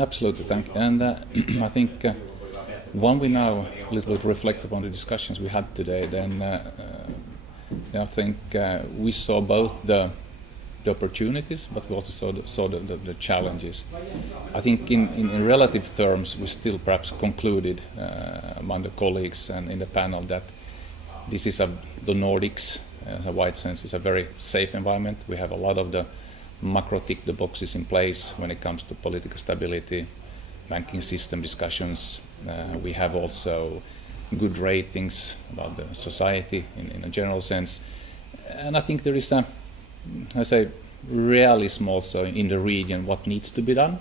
Absolutely, thank you. And I think when we now a little bit reflect upon the discussions we had today, then I think we saw both the opportunities, but we also saw the challenges. I think in relative terms, we still perhaps concluded among the colleagues and in the panel that this is the Nordics, in a wide sense, is a very safe environment. We have a lot of the macro tick the boxes in place when it comes to political stability, banking system discussions. We have also good ratings about the society in a general sense. And I think there is realism also in the region what needs to be done,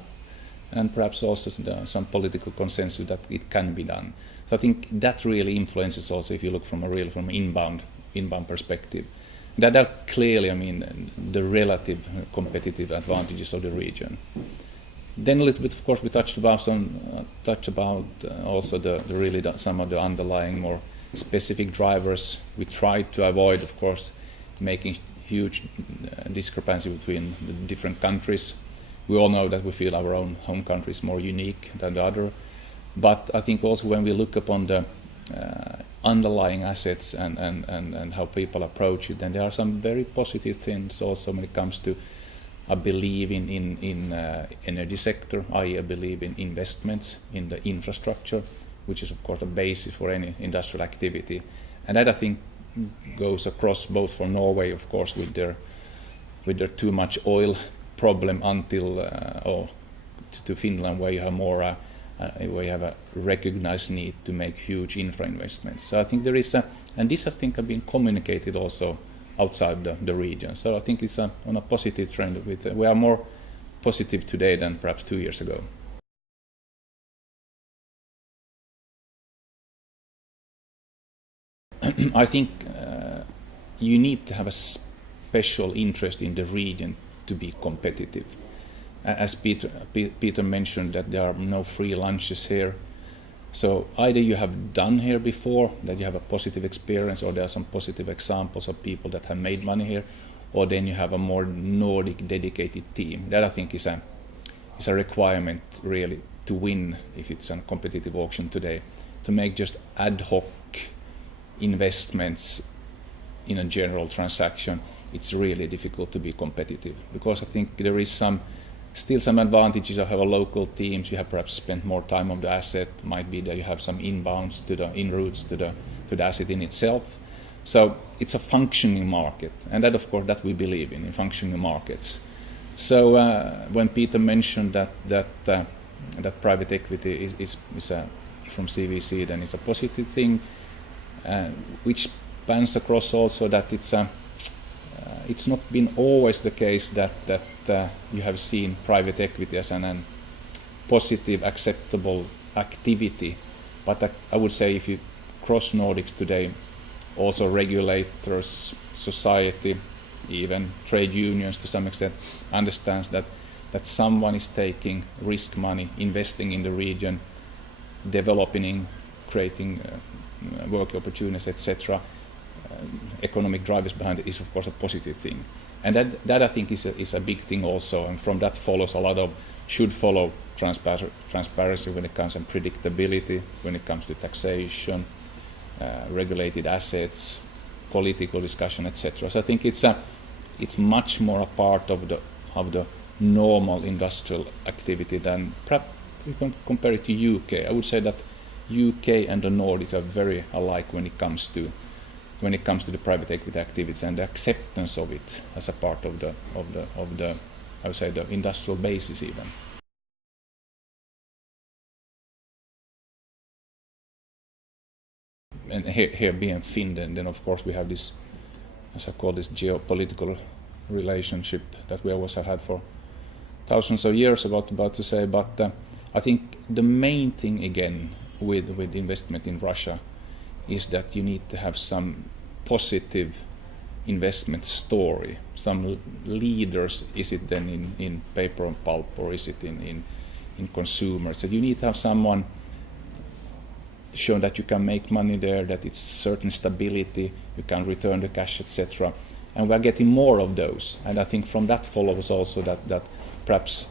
and perhaps also some political consensus that it can be done. So I think that really influences also if you look from inbound perspective. That are clearly, the relative competitive advantages of the region. Then a little bit, of course, we touched about also some of the underlying more specific drivers. We tried to avoid, of course, making huge discrepancy between the different countries. We all know that we feel our own home country is more unique than the other. But I think also when we look upon the underlying assets and how people approach it, then there are some very positive things also when it comes to I believe in energy sector, I believe in investments in the infrastructure, which is of course a basis for any industrial activity. And that I think goes across both for Norway, of course, with their too much oil problem until to Finland, where you have more where you have a recognized need to make huge infra investments. So I think there is and this I think have been communicated also outside the region. So I think it's on a positive trend. We are more positive today than perhaps 2 years ago. I think you need to have a special interest in the region to be competitive. As Peter mentioned, that there are no free lunches here. So either you have done here before, that you have a positive experience, or there are some positive examples of people that have made money here, or then you have a more Nordic dedicated team. That I think is a requirement really to win if it's a competitive auction today. To make just ad hoc investments in a general transaction, it's really difficult to be competitive, because I think there is still some advantages of having local teams. You have perhaps spent more time on the asset. Might be that you have some inbounds to the inroads to the asset in itself. So it's a functioning market, and that of course that we believe in functioning markets. So when Peter mentioned that private equity is from CVC, then it's a positive thing, which spans across also that it's not been always the case that you have seen private equity as an positive, acceptable activity. But I would say if you cross Nordics today, also regulators, society, even trade unions to some extent, understands that someone is taking risk money, investing in the region, developing, creating work opportunities, etc. Economic drivers behind it is of course a positive thing, and that I think is a big thing also, and from that follows a lot of should follow transparency when it comes to predictability, when it comes to taxation, regulated assets, political discussion, etc. So I think it's much more a part of the normal industrial activity than perhaps you can compare it to UK. I would say that UK and the Nordic are very alike when it comes to the private equity activities and the acceptance of it as a part of the I would say the industrial basis even. And here being Finland, then of course we have this, as I call this, geopolitical relationship that we always have had for thousands of years about to say. But I think the main thing again with investment in Russia is that you need to have some positive investment story, some leaders. Is it then in paper and pulp, or is it in consumers? So you need to have someone show that you can make money there, that it's certain stability, you can return the cash, etc. And we're getting more of those. And I think from that follows also that perhaps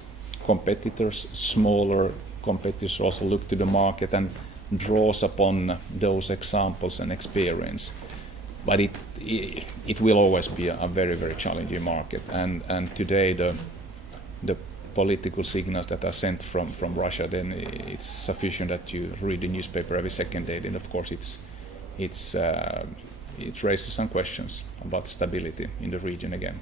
competitors, smaller competitors also look to the market and draws upon those examples and experience. But it will always be a very, very challenging market. And today the political signals that are sent from Russia, then it's sufficient that you read the newspaper every second day. Then of course it raises some questions about stability in the region again.